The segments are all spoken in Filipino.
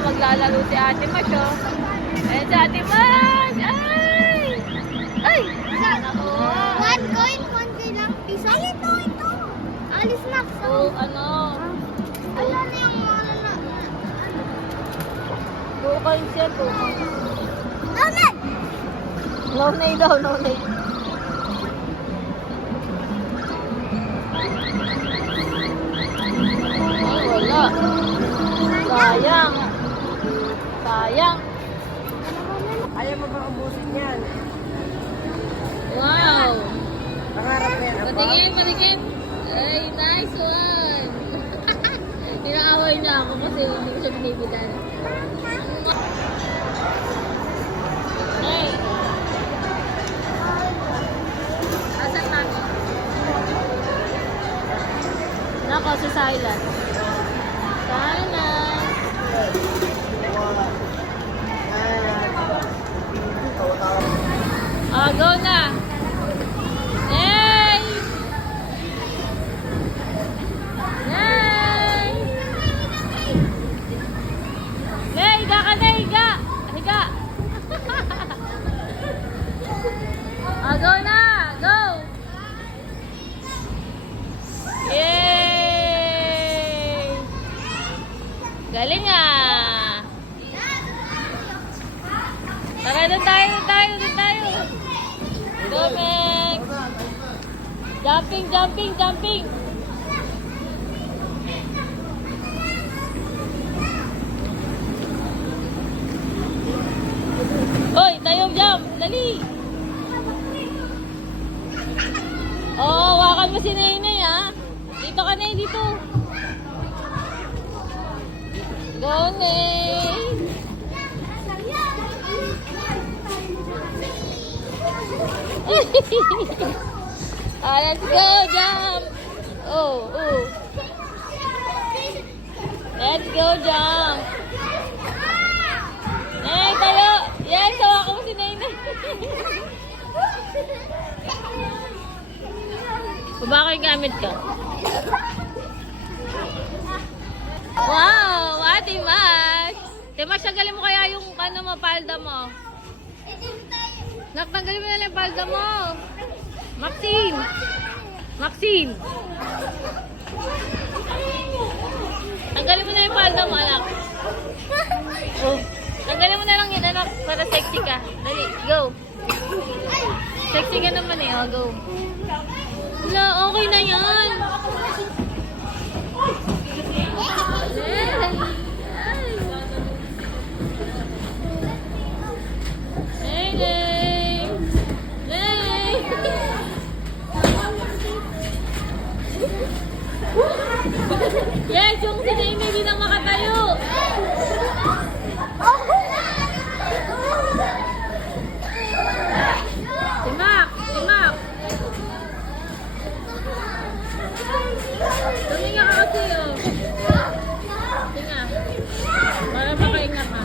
maglalaro si Ate Mash, oh. Ayan si Ate Mash! Ay! Ay! Ako! One coin lang. Piso. Ay, ito. Alis na. So, ano? Ano na yung mga na? 2 coins yan, 2 coins. Donut! No nade daw, no nade. Ay, wala. Sayang. Sayang. Ayaw mo bang ubusin yan? Wow! Pangarap na yan, apa? Patingin, patingin. Ay, nice one. Inaaway na ako kasi hindi ko siya binibitan. Hey. Asan mami? Nako, si Silas. Silas. Oh, go na. Hey! Hey! Hey, higa ka na, higa! Higa! Oh, go na! Go! Yay! Galing ah! Tara, doon tayo! Go, Meg! Jumping! Hoy, tayo jump! Dali! Oo, hawakan mo si Nainay, ha? Dito ka, Nay, dito. Go, Nay! Let's go, jump! Oh. Let's go, jump! Eh, tayo! Yes, hawakan mo si Nainay. Baba ko yung gamit ko. Wow! Ate Mash! Ate Mash, tanggalin mo kaya yung palda mo. Tanggalin mo na lang yung palda mo. Maxine! Tanggalin mo na yung palda mo, anak. Oh. Tanggalin mo na lang yun, anak, para sexy ka. Dali, go. Sexy ka naman eh, oh, go. Wala, okay na yan. Yes, yung si Nainay hindi na makatayo. Si Mac. Tuminga ka kasi, oh. Tinga. Para makainga ka.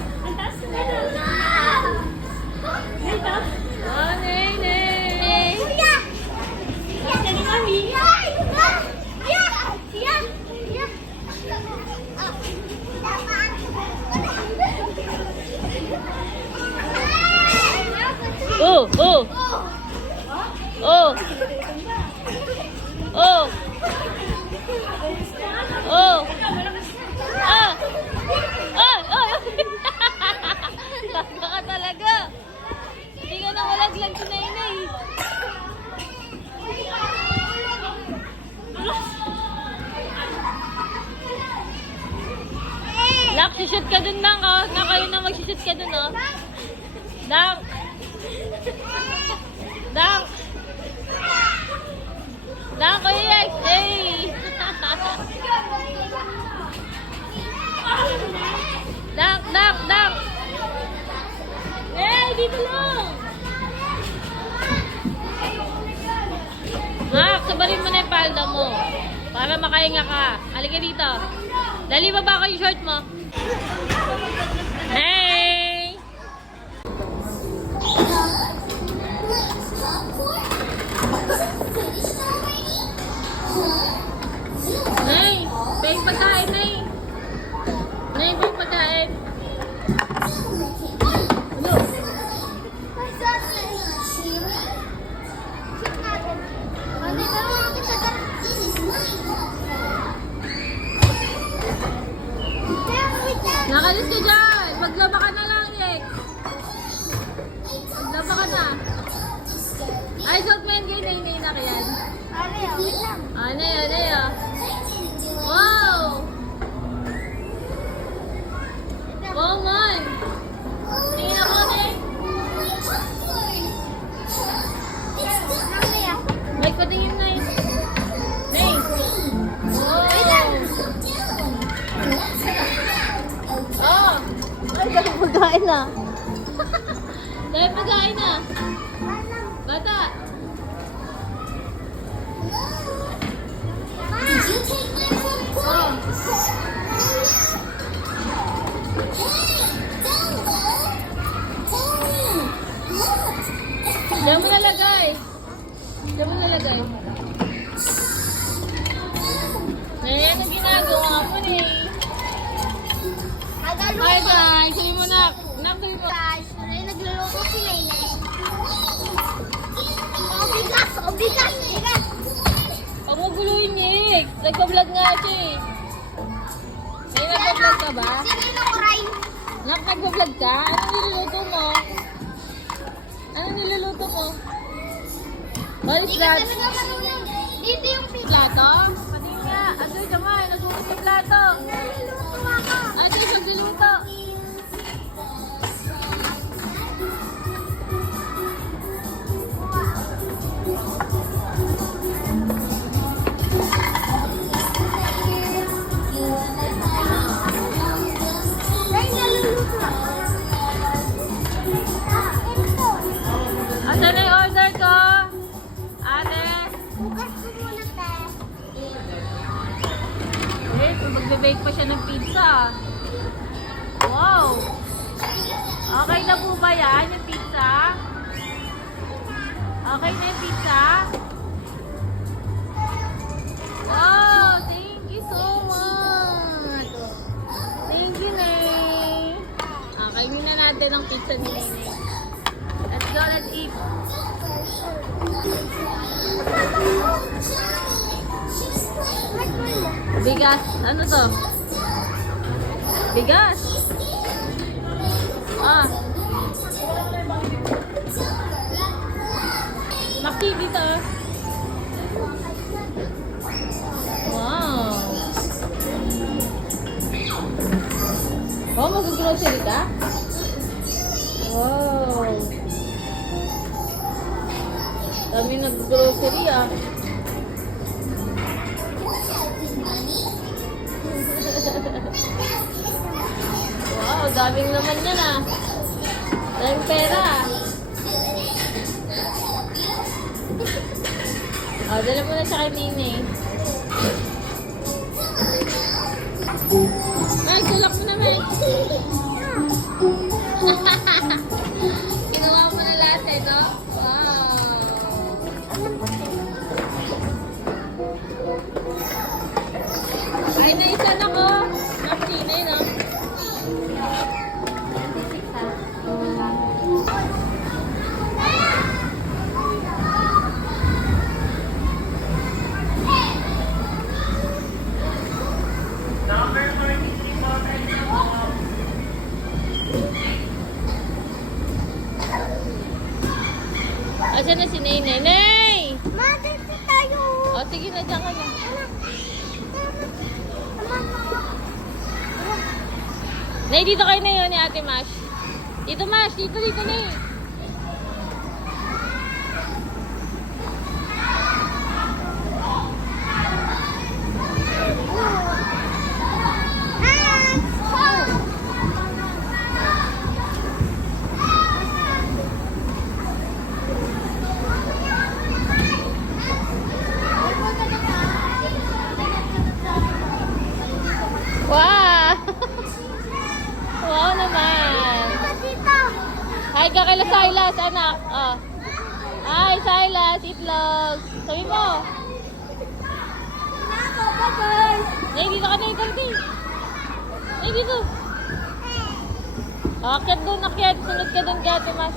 Oh, Nainay. Oh. Taga ka talaga. Hindi ka na walaglag si Nainay. Lak, shoot ka dun lang, oh. Kayo na mag-shoot ka dun, oh. Dang! Kuya Yex! Hey! Dang! Hey, dito lang! Mak, sabarin mo na yung palda mo. Para makahinga ka. Halika dito. Dali, baba ko yung short mo. Hey! Nay, may pagkain, Nay. Nay, may pagkain. Ano yun? Ano yun? Wow! Wow man! Tingin ako, Neng. Like, patingin na yun. Neng! Wow! Oh! Ay, dahil pagkain na. Dahil pagkain na. Bata! Diyan mo nalagay. Diyan mo nalagay. Ayan ang ginagawa mo eh. Hi guys, sabi mo na. Sabi mo. Guys, nagluluto si Nene. Bigas! Bigas! Bigas! Huwag mo guluhin eh. Nagpa-vlog nga siya eh. Ay, nagpa-vlog ka ba? Sino yung nakuray? Nagpa-vlog ka? Anong niluluto mo? Anong niluluto mo? What is that? Dito yung pizza. Plato? Patingin nga. Adoy, damay. Naghugas yung plato. Nagluluto ako. Adoy, magluluto. Ay, naluluto ako. Asan na yung order ko? Ate? Bukas ko muna, te. Eh, magbe-bake pa siya ng pizza. Wow! Okay na po ba yan, yung pizza? Okay na yung pizza? Wow! Thank you so much! Thank you, Nay! Kainin na natin ang pizza ni Nay. Let's go, let's eat! Bigas. Ano to? Bigas. Ah. Maki dito. Wow. Oh, mag-grocery ka? Wow. Dami nag-grocery ah. Wow, daming naman yan ah. Daming pera. Oh, dala mo na siya kay Nene. Ay, tulak mo naman. Ginawa mo na lahat eh, no? Wow. Ay, naisan ako. Nakina eh, no? Asan na si Nene? Ney! Ma, dito tayo. O, sige na, dyan ka na. Ney, dito kayo na yun ni Ate Mash. Dito, Mash. Dito, Ney. Wow! Wow naman! Hi ka kay Silas, anak. Oh. Hi, Silas, itlog. Sabi mo. Nay, dito ka na yung karti. Nay, dito. Akyat doon, akyat. Sunod ka doon, Gati Mas.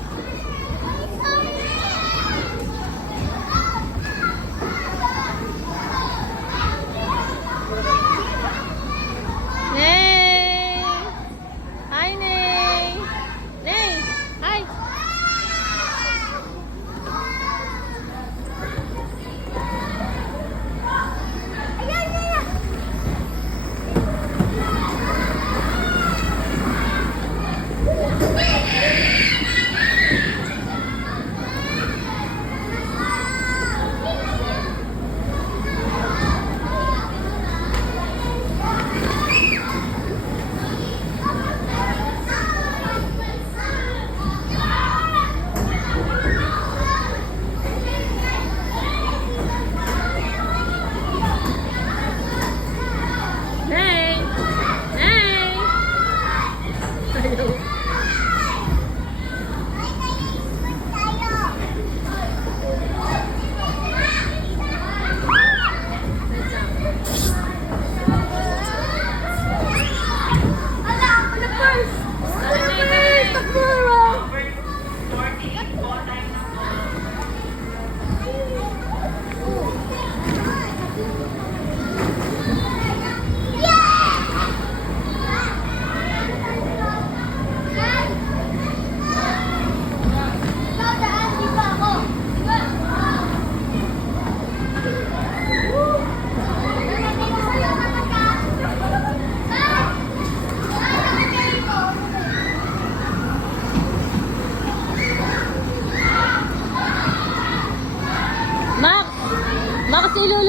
Nay! Hi, Nay! Nay! Hi!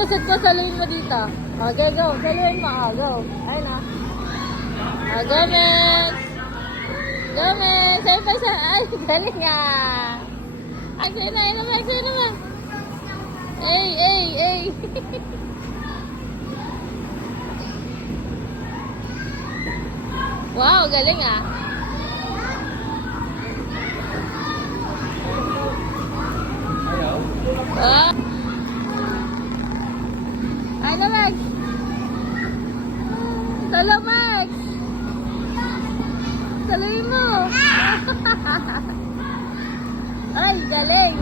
puset ko, saluhin mo dito. Okay, go. Saluhin mo. Oh, go. Ayun na. Oh, go, Max. Go, Max. Sa'yo pa siya. Ay, galing nga. Ay, sa'yo na. Ayun na, Max. Sa'yo naman. Ay, ay, ay. Wow, galing ah. Wow. Ay na, Max. Salo, Max. Saloy mo. Ay, galing.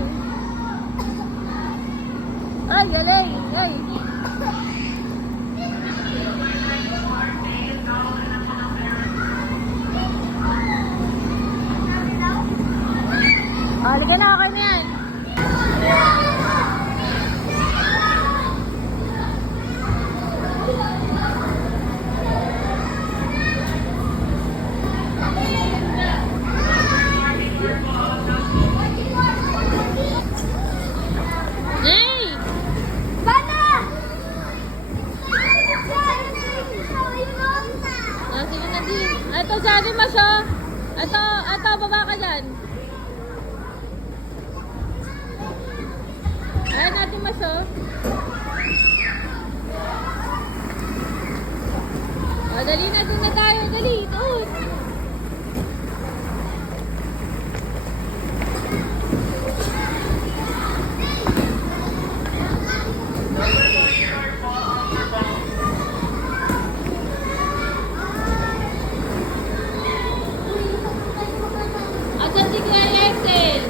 Ay, galing. Ay. Halika na, okay na yan. Nay! Bana! Ah, sige na, di. Ito, si Ate Mas, oh. Ito, baba ka dyan. Ayan, Ate Mas, oh. Oh, dali na, doon na tayo. Dali, doon. Asan si Kuya Excel?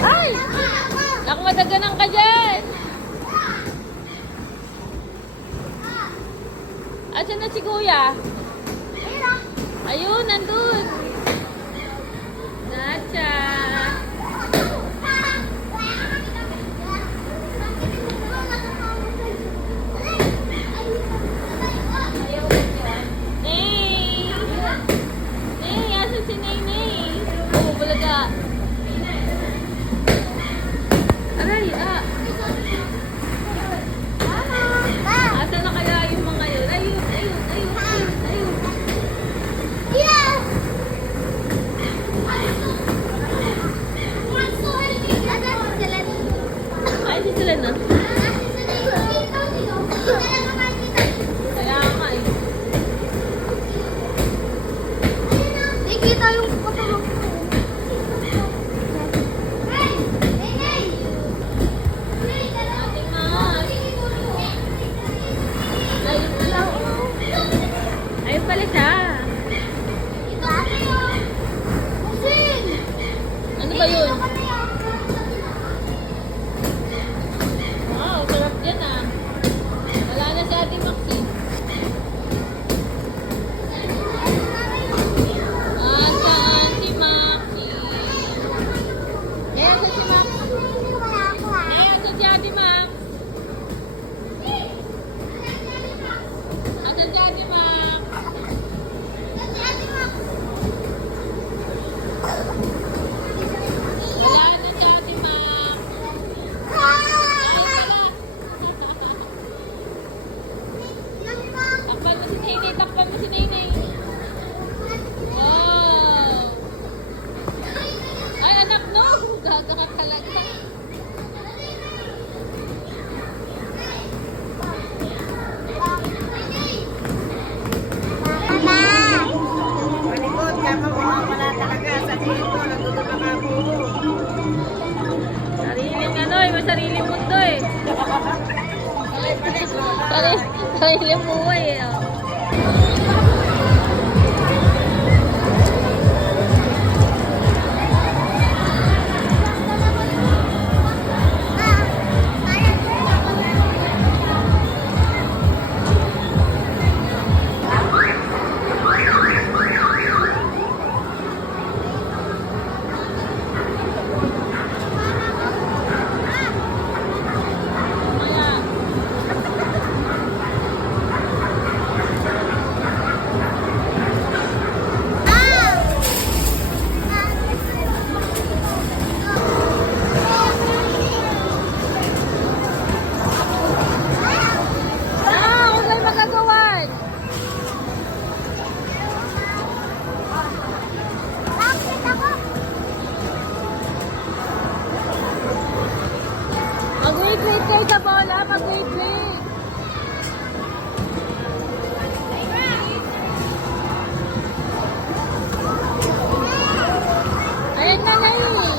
Ay! Naku, madaganan ka dyan. Asan na si Kuya? Ayun, nandun. Nacha. Nay! Nay, asan si Nay Nay? Oh, bulaga. Aray, ah. Asan na kaya yung mga yun? Ayun, ayun, ayun, ayun, ayun. Ay, di sila na. Kaya nga eh. Nakikita yung katulog ko. Ate Mas. Ayun pala. Ayun pala siya. Ano ba yun? Wow, sarap dyan ah. Wala na si Ate Maxi. Asa Ate Maxi. Ayan sa si Max. Ayan sa si Ate Max. Asan si Ate Max? Wala na si Ate Max. Ay, wala. Takpan mo si Nainay, takpan mo si Nainay. Oh. Ay, anak, no. Gaga ka talaga. Malikot, wala talaga. Sa dito, nandun ang mga buho. Sariling ano eh, may sariling mundo eh. Sariling buhay eh. Oh. Mamaya Mag-wait kayo sa bola. Mag-wait. Ayan na na eh.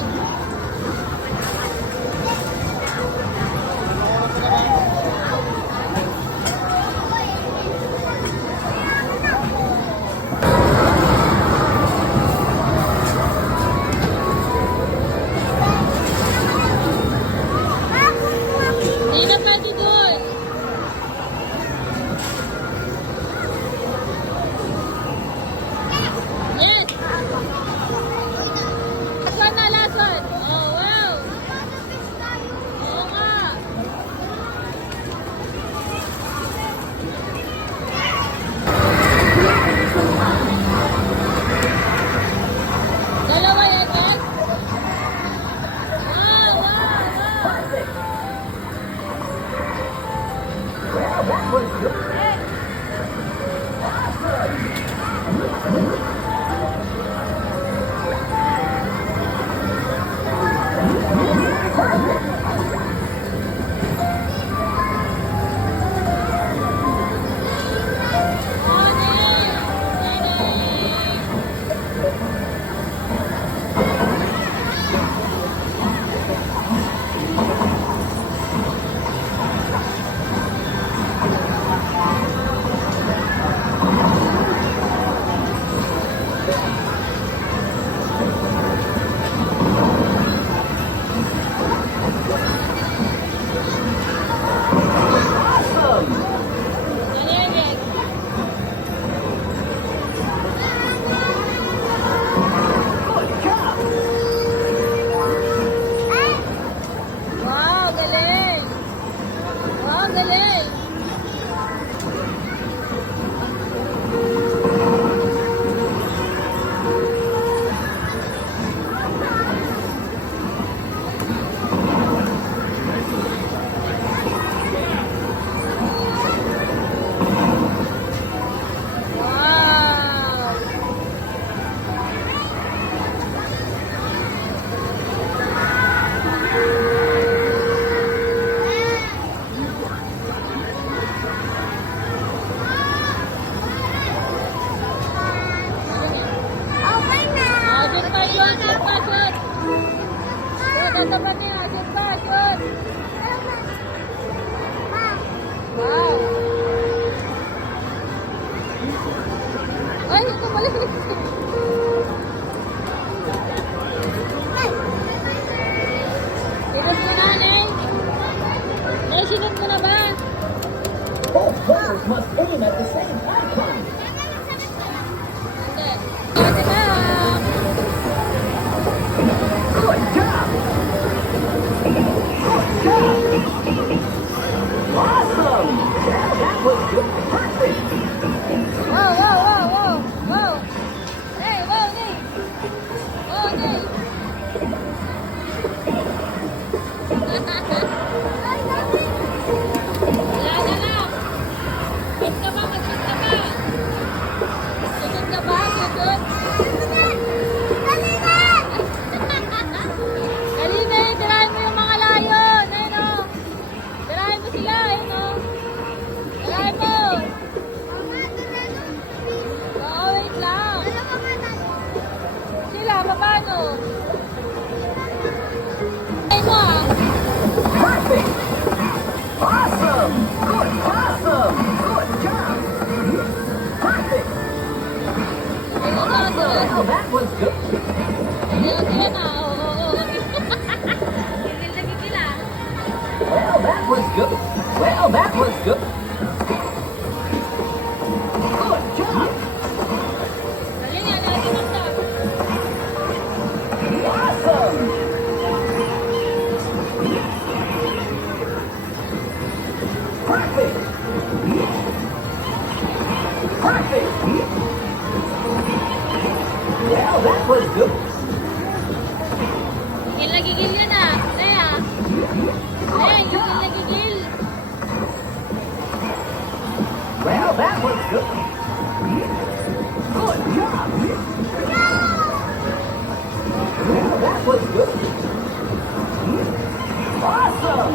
Hindi na pwede doon. Yes! Last one na, last one. Oh, wow! Oo nga. Dalawa yan, yan? Wow, wow, wow! Wow, galing! Wow, galing! Wow! Okay na. Ah, shoot pa, shoot! Shoot pa, shoot! Shoot, tatapat niya! Shoot pa, shoot! Wow! Ay, ito mali! Sinod mo na, Neng! Neng, sinod mo na ba? Both players must aim at the same icon. Hindi. Ate na! Good job! Good job! Awesome! Yeah, that was good. Perfect! Wow, wow, wow, wow! Wow! Hey, wow, Neng! Wow, Neng! Wala na lang! Shoot ka ba? Mag-shoot ka ba? Sunod ka ba? Sunod? Halina eh! Tirahin mo yung mga layon! Ayun o! Tirahin mo sila! Ayun o! Tirahin mo! Oo, wait lang! Sila, paano? Tirahin mo ah! Perfect! Awesome! Good! Awesome! Good job! Perfect! Ayun o, sunod! Well, that was good. Ayun, ayun na! Oo, oo, oo! Gigil na gigil ah! Well, that was good. Well, that was good. Good job! Galing nga, lagi mo to! Awesome! Perfect! Perfect! Well, that was good. Gigil na gigil yun ah! Naya! Naya, gigil na gigil! Well, that was good. Good job. Well, that was good. Awesome.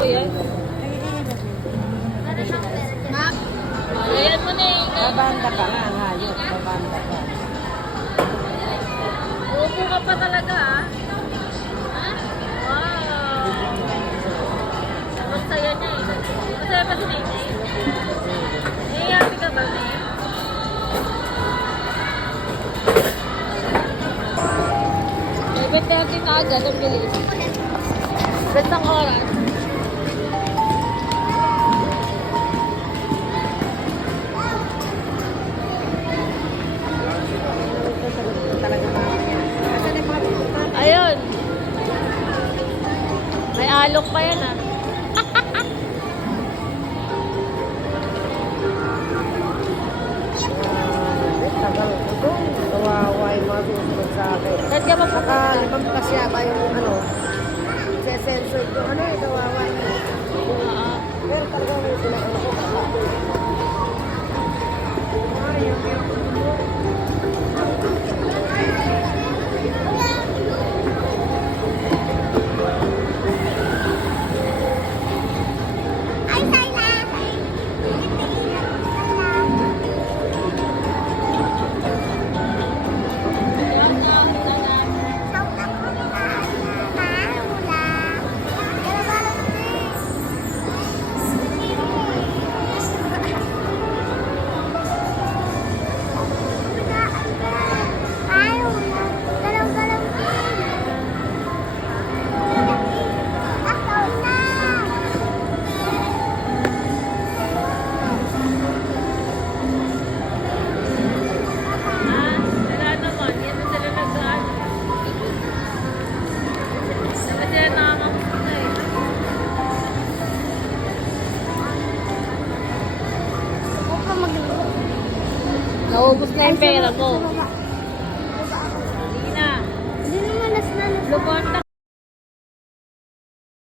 Ayan. Map. Ayan mo na eh. Babanda ka nga, hayop. Babanda ka. Upo ka pa talaga ah. Ha? Wow. Ang saya niya eh. Masaya pa si Nene. Naiyapi ka ba, Nene? Ibet natin na agad ang bilis. Gandang oras. Talaga mamaya. Asan yung mga pupunta? Ayun. May alok pa yan ah. Tagal ito. Kawawa yung mga susunod sa akin. Saan ka magpupunta? Nakalimang kasi yata yung ano. Sensor ko. Ano eh, kawawa yung. Oo. Pero talaga may pinakano ko. Ay, Sayla. Ah, wala naman. Yan na sila nag-ano. Dapat sila nakakamusta eh. Naubos na yung pera ko.